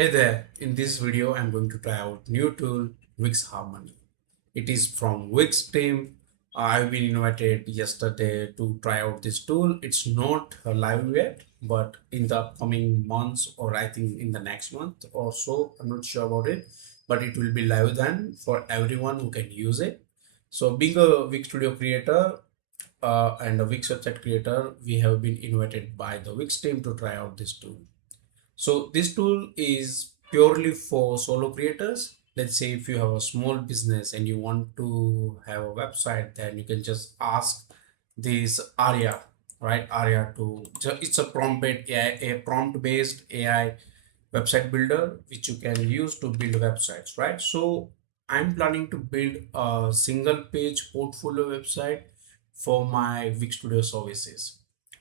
Hey there, in this video I'm going to try out new tool Wix Harmony. It is from Wix team. I've been invited yesterday to try out this tool. It's not live yet, but in the upcoming months or I think in the next month or so, I'm not sure about it, but it will be live then for everyone who can use it. So being a Wix Studio creator and a Wix website creator, we have been invited by the Wix team to try out this tool. So this tool is purely for solo creators. Let's say if you have a small business and you want to have a website, then you can just ask this Aria, right? Aria to it's a prompt-based AI website builder which you can use to build websites, right? So I'm planning to build a single page portfolio website for my Wix Studio services,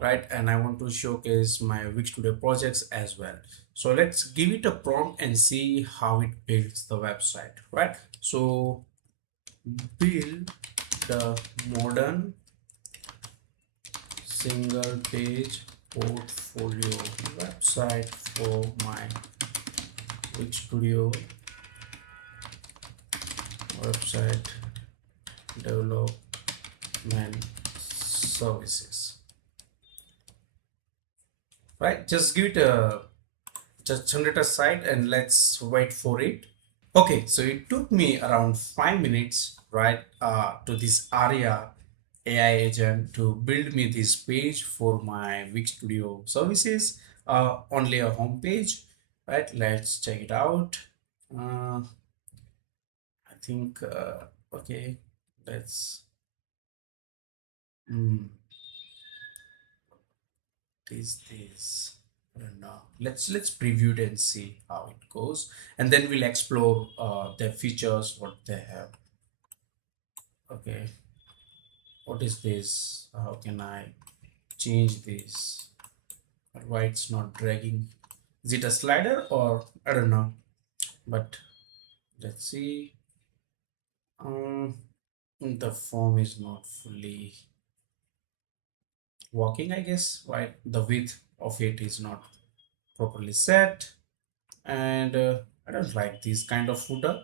right? And I want to showcase my Wix Studio projects as well. So let's give it a prompt and see how it builds the website, right? So build the modern single page portfolio website for my Wix Studio website development services, right? Just give it a just generate a site and let's wait for it. Okay, so it took me around 5 minutes, right, to this Aria AI agent to build me this page for my Wix Studio services, only a home page, right? Let's check it out. I think, okay, let's, mm, this. I don't know. Let's preview it and see how it goes, and then we'll explore their features, what they have. Okay, what is this? How can I change this? Why it's not dragging? Is it a slider or I don't know? But let's see. Um, the form is not fully working, I guess. Right, the width of it is not properly set, and I don't like this kind of footer.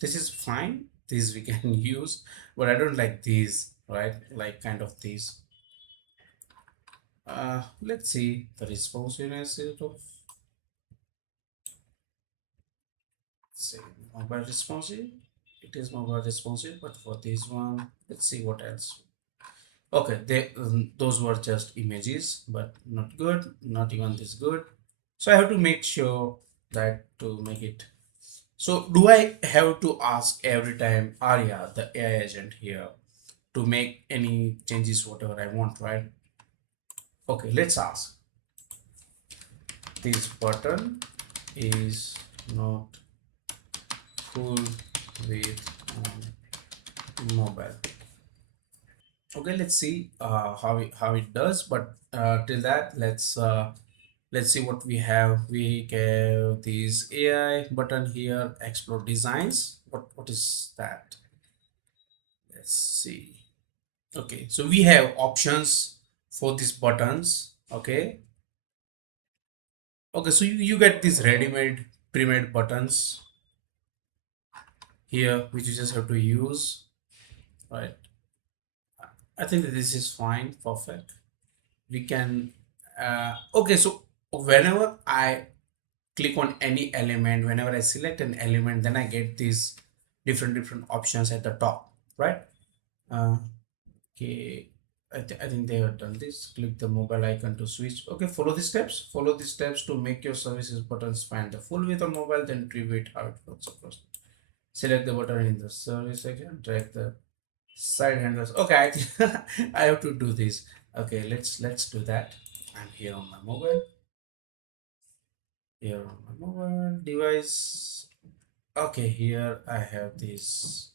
This is fine. This we can use, but I don't like these. Right, like kind of these. Let's see the responsiveness of say mobile responsive. It is mobile responsive, but for this one, let's see what else. Okay, those were just images, but not good, not even this good. So I have to make sure that to make it. So do I have to ask every time Arya, the AI agent here, to make any changes, whatever I want, right? Okay, let's ask. This button is not full with mobile. Okay, let's see how it does, but till that let's see what we have. We have this AI button here, explore designs. What is that? Let's see. Okay, so we have options for these buttons. Okay, okay, so you get these ready-made pre-made buttons here which you just have to use, right? I think that this is fine, perfect. We can okay, so whenever I click on any element, whenever I select an element, then I get these different options at the top, right? Okay, I think they have done this. Click the mobile icon to switch. Okay, follow the steps. Follow the steps to make your services button span the full width of mobile, then preview it how it works. Of course, select the button in the service section, drag the side handles. Okay, I think I have to do this. Okay, let's do that. I'm here on my mobile. Here on my mobile device. Okay, here I have this.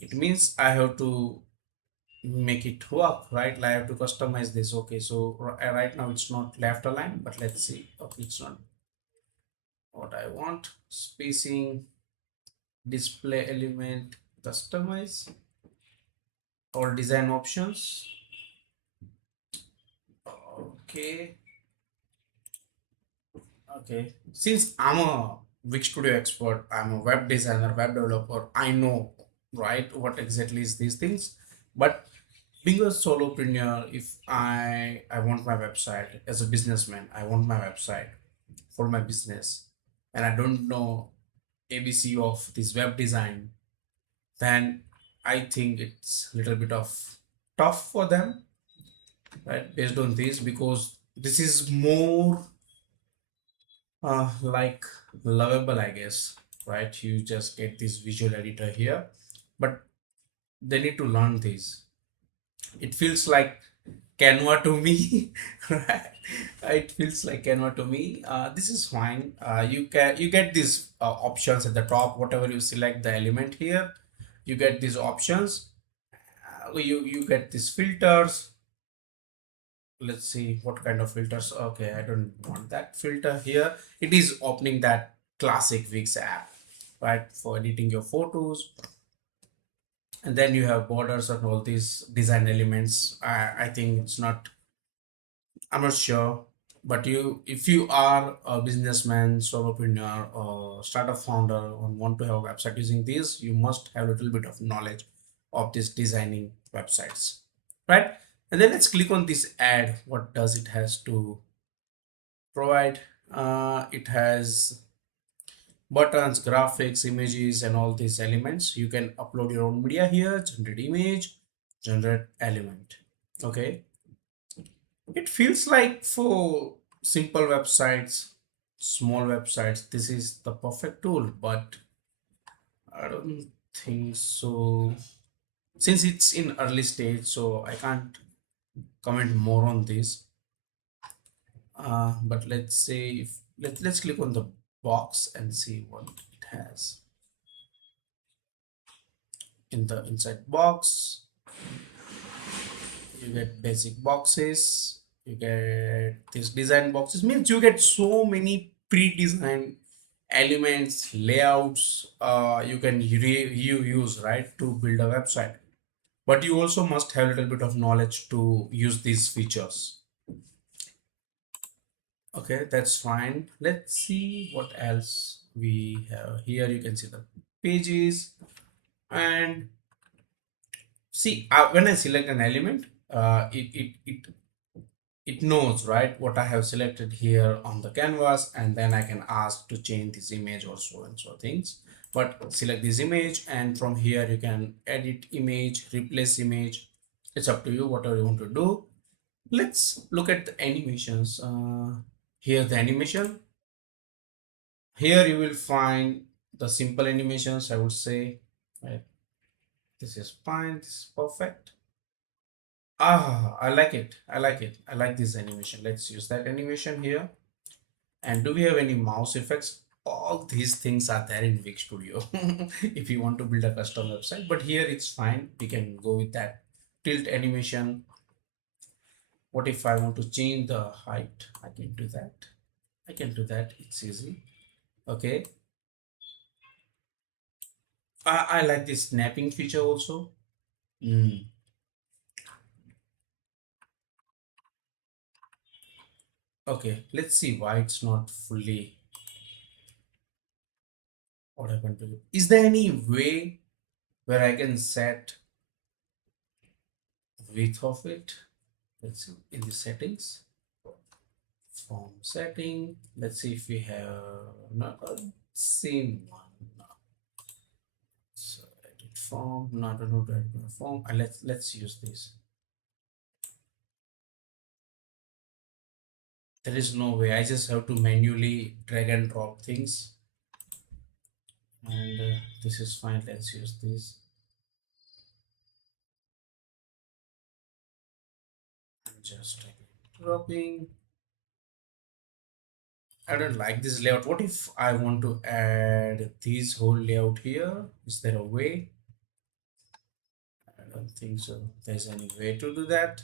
It means I have to make it work, right? Like I have to customize this. Okay, so right now it's not left aligned, but let's see. Okay, it's not what I want. Spacing, display element, customize, all design options. Okay, Okay. Since I'm a Wix Studio expert, I'm a web designer, web developer, I know, right, what exactly is these things. But being a solopreneur, if I want my website as a businessman, I want my website for my business, and I don't know ABC of this web design, then I think it's a little bit of tough for them, right? Based on this, because this is more like lovable, I guess, right? You just get this visual editor here, but they need to learn this. It feels like Canva to me, right? It feels like Canva to me. This is fine. You get these options at the top. Whatever you select the element here, you get these options. You get these filters. Let's see what kind of filters. Okay, I don't want that filter here. It is opening that classic Wix app, right, for editing your photos. And then you have borders and all these design elements. I think it's not, I'm not sure, but if you are a businessman, solopreneur, or startup founder and want to have a website using this, you must have a little bit of knowledge of this designing websites, right? And then let's click on this ad. What does it has to provide? It has buttons, graphics, images, and all these elements. You can upload your own media here, generate image, generate element. Okay, it feels like for simple websites, small websites, this is the perfect tool, but I don't think so. Since it's in early stage, so I can't comment more on this. But let's say if let's click on the box and see what it has in the inside box. You get basic boxes, you get this design boxes, means you get so many pre-designed elements, layouts, you use, right, to build a website. But you also must have a little bit of knowledge to use these features. Okay, that's fine. Let's see what else we have here. You can see the pages, and see, when I select an element, it knows, right, what I have selected here on the canvas, and then I can ask to change this image or so and so things. But select this image, and from here you can edit image, replace image. It's up to you, whatever you want to do. Let's look at the animations. Here the animation. Here you will find the simple animations, I would say. Right. This is fine, this is perfect. I like it. I like it. I like this animation. Let's use that animation here. And do we have any mouse effects? All these things are there in Wix Studio if you want to build a custom website. But here it's fine. We can go with that tilt animation. What if I want to change the height? I can do that. I can do that. It's easy. Okay. I like this snapping feature also. Mm. Okay. Let's see why it's not fully. What happened to it? Is there any way where I can set width of it? Let's see in the settings, form setting. Let's see if we have not a same one. So edit form, not a node edit form. And let's use this. There is no way. I just have to manually drag and drop things. And this is fine. Let's use this. I'm just dropping. I don't like this layout. What if I want to add this whole layout here? Is there a way? I don't think so. There's any way to do that.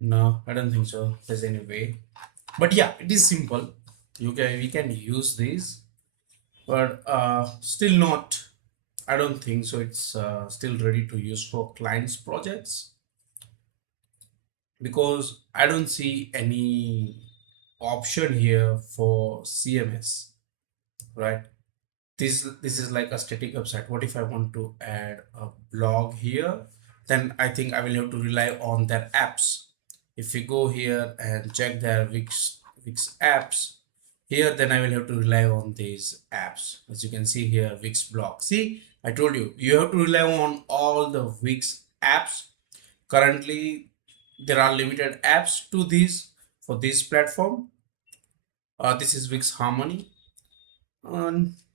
No, I don't think so. There's any way. But yeah, it is simple. We can use this, but still not. I don't think so. It's still ready to use for clients projects, because I don't see any option here for CMS, right? This is like a static website. What if I want to add a blog here? Then I think I will have to rely on their apps. If we go here and check their Wix apps here, then I will have to rely on these apps. As you can see here, Wix blog. See, I told you, you have to rely on all the Wix apps. Currently, there are limited apps to these for this platform. This is Wix Harmony.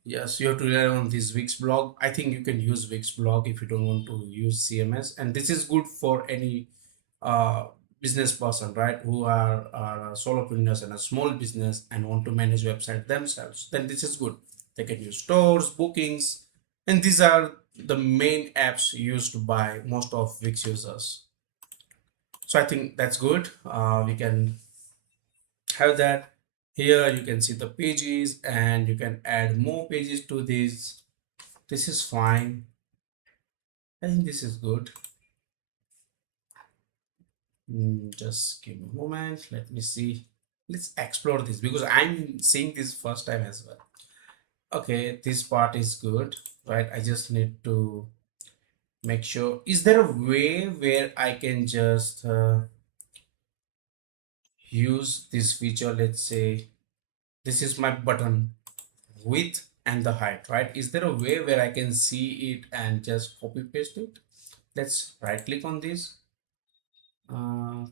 Yes, you have to rely on this Wix blog. I think you can use Wix blog if you don't want to use CMS, and this is good for any uh, business person, right? Who are solopreneurs and a small business and want to manage website themselves. Then this is good. They can use stores, bookings, and these are the main apps used by most of Wix users. So I think that's good. We can have that. Here you can see the pages and you can add more pages to this. This is fine. I think this is good. Just give me a moment. Let me see. Let's explore this because I'm seeing this first time as well. Okay, this part is good, right? I just need to make sure. Is there a way where I can just use this feature? Let's say this is my button width and the height, right? Is there a way where I can see it and just copy paste it? Let's right click on this, uh,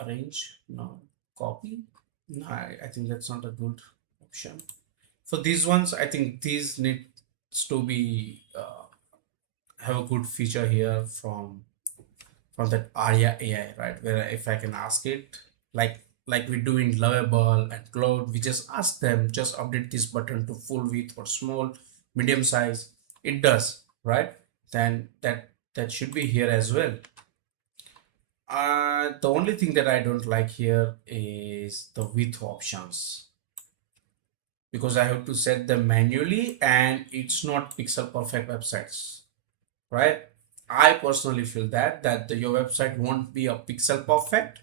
arrange, no, copy. No, I think that's not a good option. For these ones, I think these needs to be have a good feature here from that Arya AI, right? Where if I can ask it, like we do in Lovable and Cloud, we just ask them, just update this button to full width or small, medium size. It does, right? Then that should be here as well. The only thing that I don't like here is the width options because I have to set them manually and it's not pixel perfect websites, right? I personally feel that your website won't be a pixel perfect.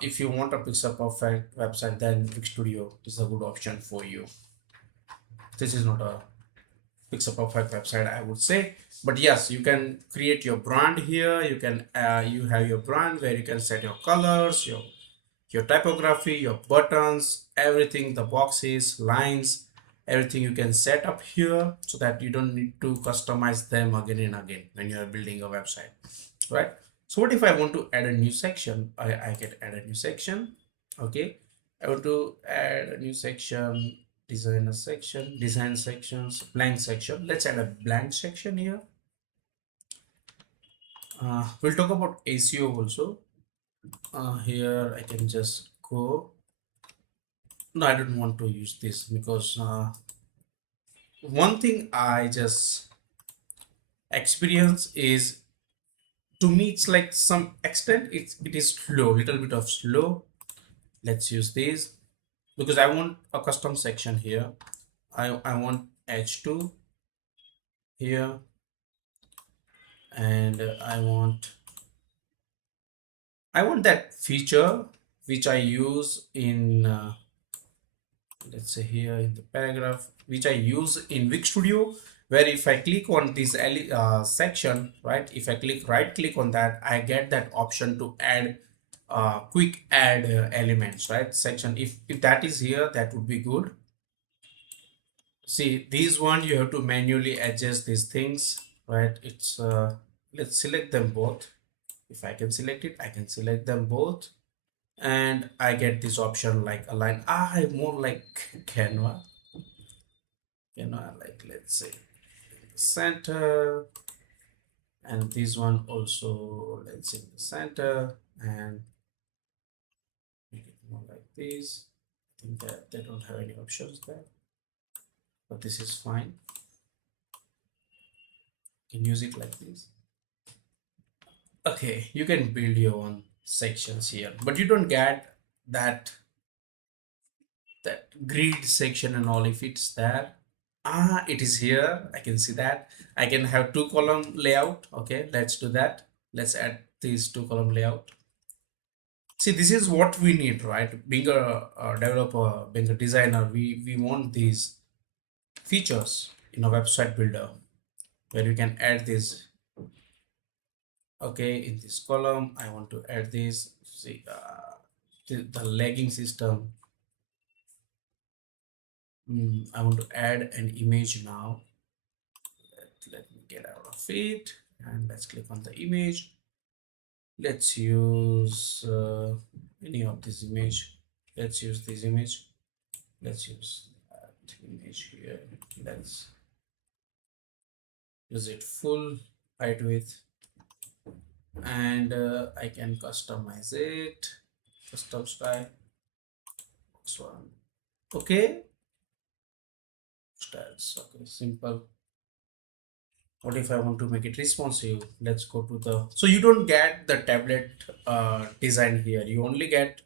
If you want a pixel perfect website, then Wix Studio is a good option for you. This is not a pixel perfect website, I would say, but yes, you can create your brand here. You can you have your brand where you can set your colors, your typography, your buttons, everything, the boxes, lines, everything you can set up here so that you don't need to customize them again and again when you are building a website, right? So what if I want to add a new section? I can add a new section. Okay, I want to add a new section, designer section, design sections, blank section. Let's add a blank section here. We'll talk about SEO also. Here I can just go. No, I don't want to use this because one thing I just experience is, to me it's like some extent it is slow, little bit of slow. Let's use this because I want a custom section here. I want h2 here, and I want that feature which I use in let's say here in the paragraph, which I use in Wix Studio, where if I click on this section, right, if I right click on that, I get that option to add quick add elements, right, section. If that is here, that would be good. See, these one you have to manually adjust these things, right? It's let's select them both. If I can select it, I can select them both, and I get this option like align. I more like Canva. Like let's say center, and this one also let's say the center, and make it more like this. I think that they don't have any options there, but this is fine. You can use it like this. Okay, you can build your own sections here, but you don't get that grid section and all if it's there. It is here. I can see that. I can have two column layout. Okay, let's do that. Let's add these two column layout. See, this is what we need, right? Being a developer, being a designer, we want these features in a website builder where you can add this. Okay, in this column, I want to add this. See, the lagging system. I want to add an image now. Let me get out of it and let's click on the image. Let's use any of this image. Let's use this image. Let's use that image here. Let's use it full height width, and I can customize it. Custom style. This one. Okay. Styles. Okay. Simple. What if I want to make it responsive? Let's go to the. So you don't get the tablet design here. You only get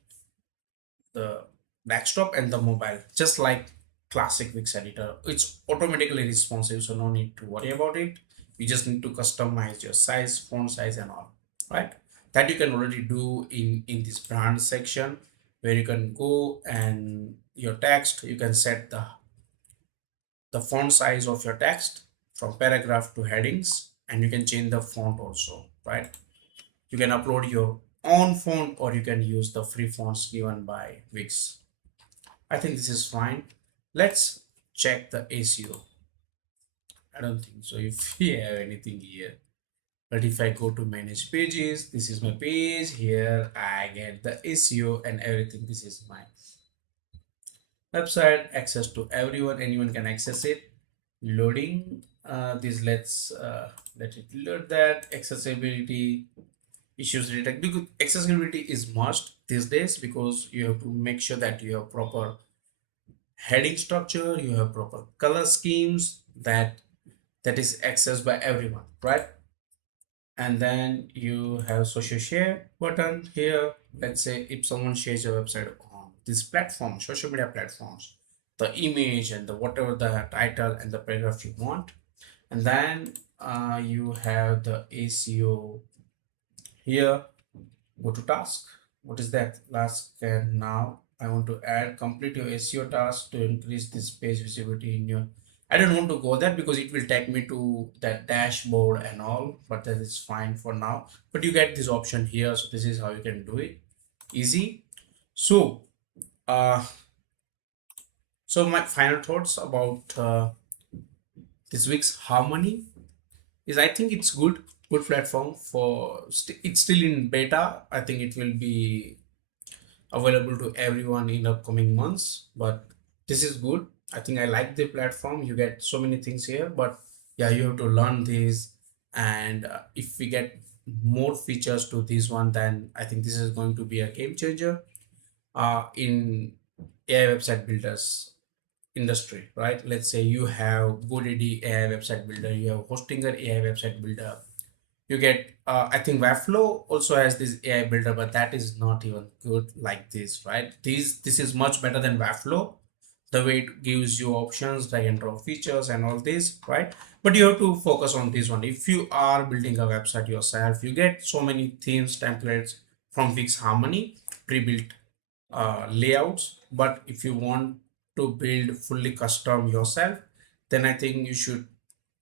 the desktop and the mobile, just like classic Wix editor. It's automatically responsive, so no need to worry about it. You just need to customize your size, font size, and all, right? That you can already do in this brand section, where you can go and your text, you can set the font size of your text from paragraph to headings, and you can change the font also, right? You can upload your own font or you can use the free fonts given by Wix. I think this is fine. Let's check the ACO. I don't think so if we have anything here. But if I go to manage pages, this is my page. Here I get the ACO and everything. This is my website, access to everyone. Anyone can access it. Loading. This let it load that. Accessibility issues detect, because accessibility is must these days, because you have to make sure that you have proper heading structure, you have proper color schemes that is accessed by everyone, right? And then you have social share button here. Let's say if someone shares your website on this platform, social media platforms, the image and the whatever the title and the paragraph you want. And then you have the ACO here. Go to task. What is that? Last scan. Now I want to add complete your SEO task to increase this page visibility in your. I don't want to go there because it will take me to that dashboard and all, but that is fine for now. But you get this option here, so this is how you can do it. Easy. So, uh, so my final thoughts about this Wix Harmony is, I think it's good platform for. It's still in beta. I think it will be available to everyone in upcoming months, but this is good. I think I like the platform. You get so many things here, but yeah, you have to learn these. And if we get more features to this one, then I think this is going to be a game changer in AI website builders industry, right? Let's say you have GoDaddy AI website builder, you have Hostinger AI website builder, you get I think Webflow also has this AI builder, but that is not even good like this, right? This is much better than Webflow, the way it gives you options, drag and drop features and all this, right? But you have to focus on this one. If you are building a website yourself, you get so many themes, templates from Wix Harmony, pre-built layouts. But if you want to build fully custom yourself, then I think you should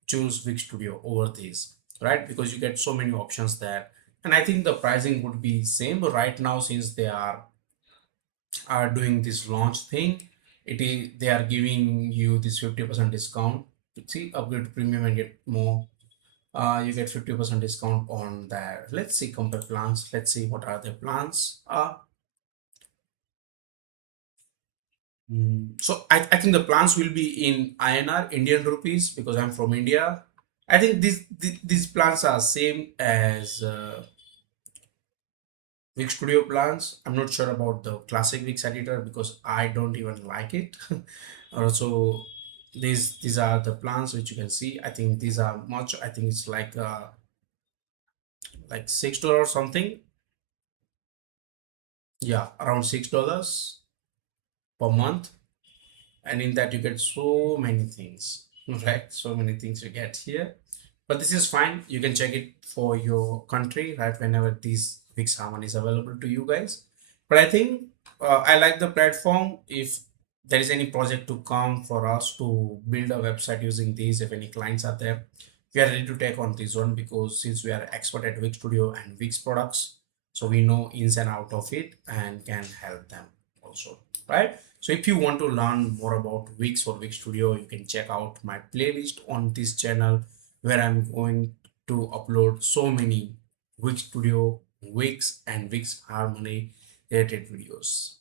choose Wix Studio over these, right? Because you get so many options there. And I think the pricing would be same. But right now, since they are doing this launch thing, it is they are giving you this 50% discount. See, upgrade to premium and get more. You get 50% discount on that. Let's see compare plans. Let's see what are the plans. So I think the plans will be in INR, Indian rupees, because I'm from India. I think these plans are same as Wix Studio plans. I'm not sure about the classic Wix editor because I don't even like it. Also, these are the plans which you can see. I think these are much. I think it's like $6 something. Yeah, around $6 per month, and in that you get so many things, right? So many things you get here. But this is fine. You can check it for your country, right? Whenever these Wix Harmony is available to you guys. But I think I like the platform. If there is any project to come for us to build a website using these, if any clients are there, we are ready to take on this one, because since we are expert at Wix Studio and Wix products, so we know ins and out of it and can help them also, right? So if you want to learn more about Wix or Wix Studio, you can check out my playlist on this channel, where I'm going to upload so many Wix Studio, Wix and Wix Harmony related videos.